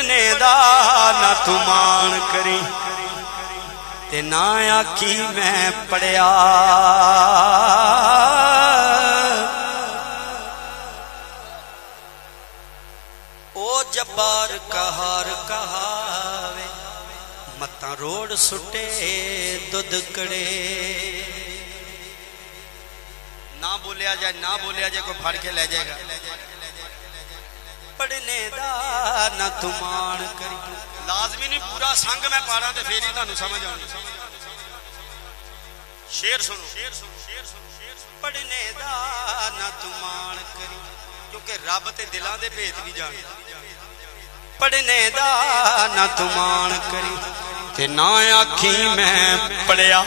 پڑھنے دا نہ تو مان کری تے نہ آکھی میں پڑھیا او جبار کہار کہاوے متاں روڑ سٹے دودھ کڑے نہ بولیا جائے نہ بولیا جائے کوئی پھاڑ کے لے جائے گا پڑھنے دا نہ تمان کری لازمی نہیں پورا سنگ میں پارا تے پھر ہی تانوں سمجھ آؤں شیر سنو پڑھنے دا نہ تمان کری کیونکہ رب تے دلاں دے بھید بھی جان پڑھنے دا نہ تمان کری تے نہ آکھی میں پڑھیا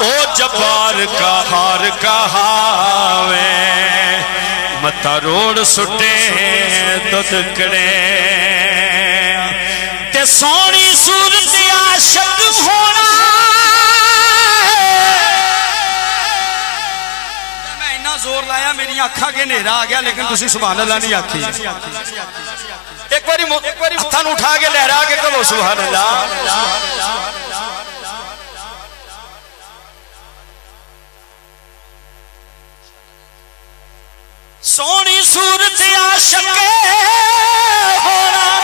او جبار کہار کہاوے متا روڑ سٹے دودھ کڑے تے سونی صورت عاشق ہونا میں اتنا زور لایا میری آنکھاں کے نیرا آ گیا لیکن تسی سبحان اللہ نہیں آکھی ایک باری ہتھاں اٹھا کے لہرا کے کہو سبحان اللہ سونی صورت عاشق ہونا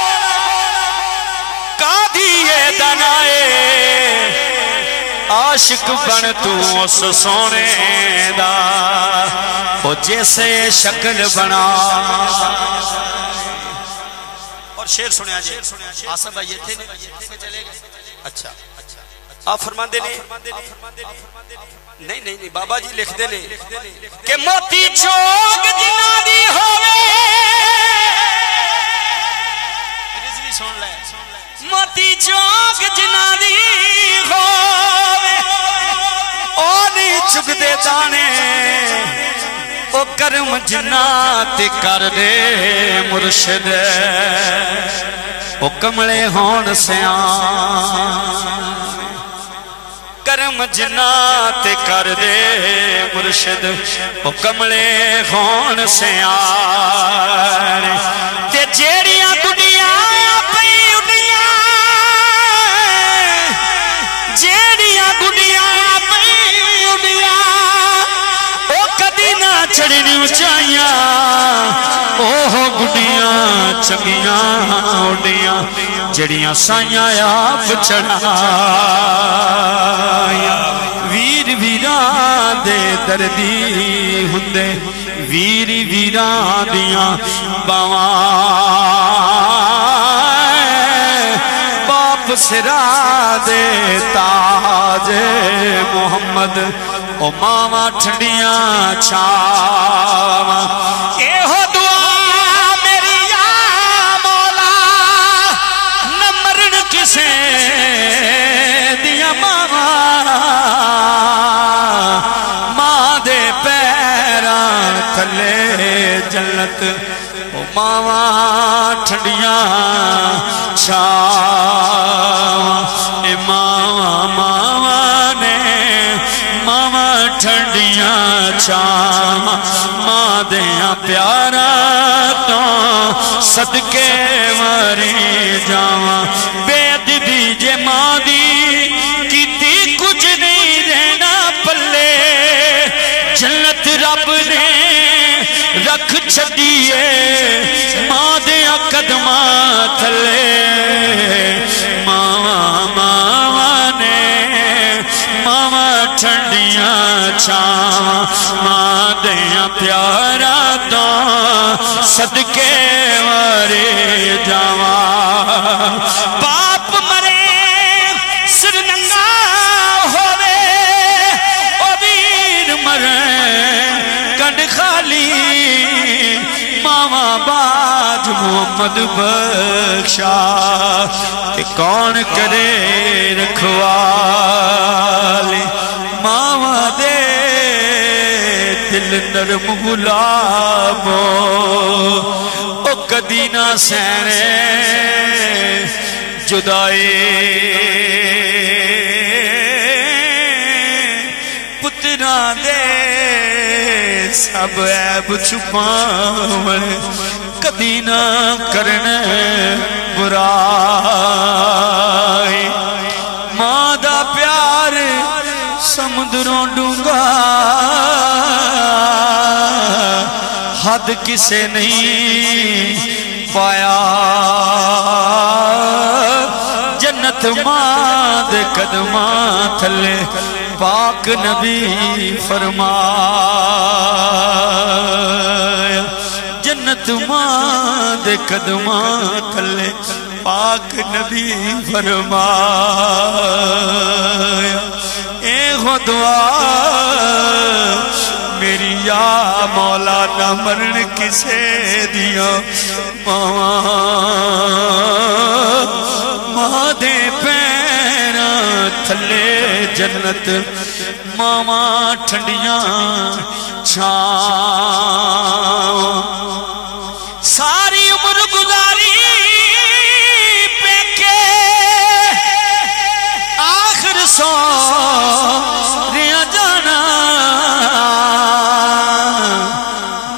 قادیے دنائے عاشق بن تو اس سونے دا وہ جیسے شکل بنا اور شیر سنیا جی آسان بھائی یہ تھے چلے گئے اچھا آپ فرمان دے لیں نہیں بابا جی لکھ دے لیں کہ موتی چوک جنا دی ہوئے رضوی سن لے موتی چوک جنا دی ہوئے اونی چک دے دانے او کرم جنات کر دے مرشد او کملے ہون سیاں کرم جنات کر دے مرشد او کملے ہون سیاں تے جیڑیاں دنیا پئی اڈیاں جیڑیاں دنیا پئی اڈیاں او کدی نہ چڑھنی اونچائیاں اوہ گڈیاں چنگیاں اڈیاں جڑیاں سائیاں آپ چڑھائیاں ویر ویران دے دردی ہندے ویر ویران دیاں باوائیں باپ سرا دے تاج محمد او ماما ٹھنڈیاں چھاواں اے ہو دعا میری یا مولا نہ مرن کسے دیا ماما ماں دے پیران تھلے جنت او ماما ٹھنڈیاں چھاواں اے ماما نے ماما ٹھنڈیاں چھاواں ماں دیاں پیارا تو صدقے مری جاواں بے ادبی جے ماں دی کیتی کچھ نہیں رہنا پلے جنت رب نے رکھ چھڈیے ماں دیاں قدماں تھلے ماما نے ماما ٹھنڈیاں چھاواں ماں دیاں پیارا تو صدقے مری جاواں باپ مرے سر ننگا ہوئے او ویر مرے کنڈ خالی ماما باج محمد بخشا کہ کون کرے رکھوالی ماما دے دل نرم غلامو او کدی نہ سینے جدائی پتران دے سب عیب چھپاون کدی نہ کرنا برائی ماں دا پیار سمندروں ڈونگا حد کسے نہیں پایا جنت ماں دے قدماں تھلے پاک نبی فرمایا جنت ماں دے قدماں تھلے پاک نبی فرمایا اے ہو دعا میری یا مولا نہ مرن کسے دیا ماں دے پیرا تھلے جنت ماں ٹھنڈیاں چھاؤں ساری عمر گزاری پیکے آخر سو ریا جانا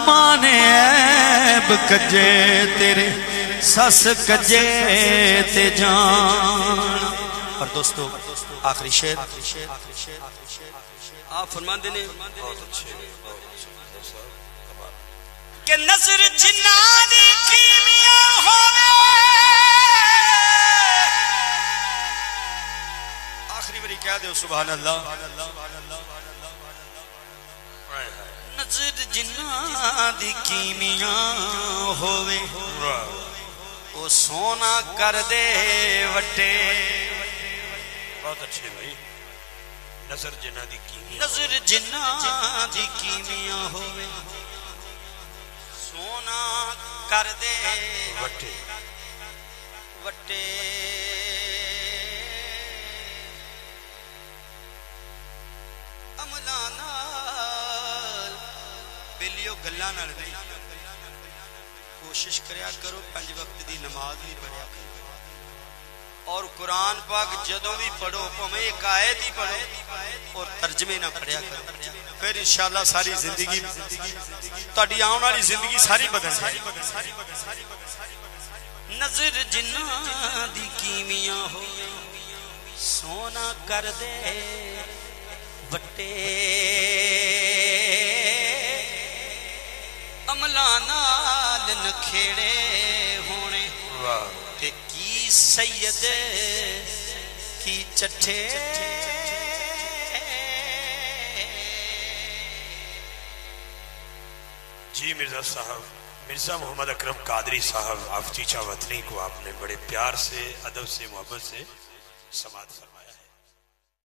ماں نے عیب کجے تیرے سس کجے تے جان اور دوستو آخری شعر آپ فرمان دینے کہ نظر جنانی کیمیاں ہوئے آخری بری کہہ دے سبحان اللہ نظر جنانی کیمیاں ہوئے وہ سونا کر دے وٹے بہت اچھے بھائی نظر جنہ دی کیمیاں نظر جنہ دی کیمیاں ہوئے سونا کر دے وٹے وٹے عملہ نال بیلیو گلہ نال نہیں کوشش کریا کرو 5 وقت دی نماز بھی پڑھیا کرو اور قرآن پاک جدوں بھی پڑھو پمیں ایک آیت ہی پڑھو اور ترجمے نہ پڑھیا کرو پھر انشاءاللہ ساری زندگی تاڑی آؤں والی زندگی ساری بدل جائے نظر جنہ دی کیمیاں ہو سونا کر دے وٹے عملہ نال نکھیڑے ہونے تے کی سید کی چٹھے جی مرزا صاحب مرزا محمد اکرم قادری صاحب آفتیچہ وطنی کو آپ نے بڑے پیار سے ادب سے محبت سے سماعت فرمایا